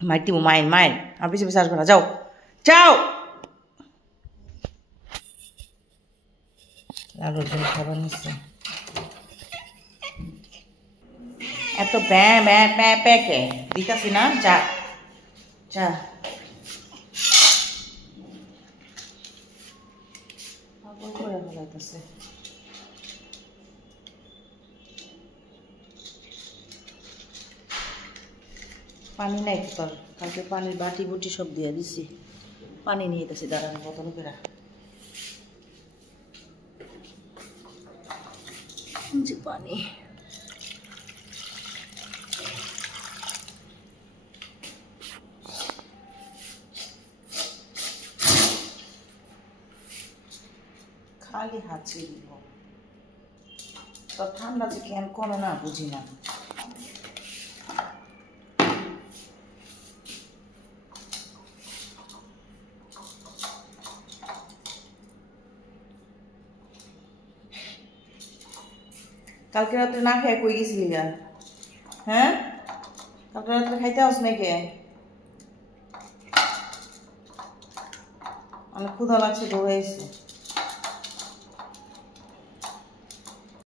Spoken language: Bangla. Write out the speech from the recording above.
মাইর দিব মায়ের মায়ের আর পিছিয়ে পিছিয়ে আসবে না যাও যাও লালুর জন্য খাবার নিচ্ছে এত প্যাঁ প্যাঁ প্যাঁ প্যাঁকে দিতাছি না যা যা করে ফেলাইতেছে পানি নাই তোর কালকে পানির বাটি বুটি সব দিয়ে দিছি পানি নিয়ে যেতেছি দাঁড়ানো বোতল করে পানি খালি হাত ছেড়ে দিব তো ঠান্ডা যে কেন কমে না বুঝি না কালকে রাত্রে না খেয়ে কই গেছিলি গা হ্যাঁ কালকে রাত্রে খাইতে আস নাকি অনেক ক্ষুধা লাগছে দৌড়াইছে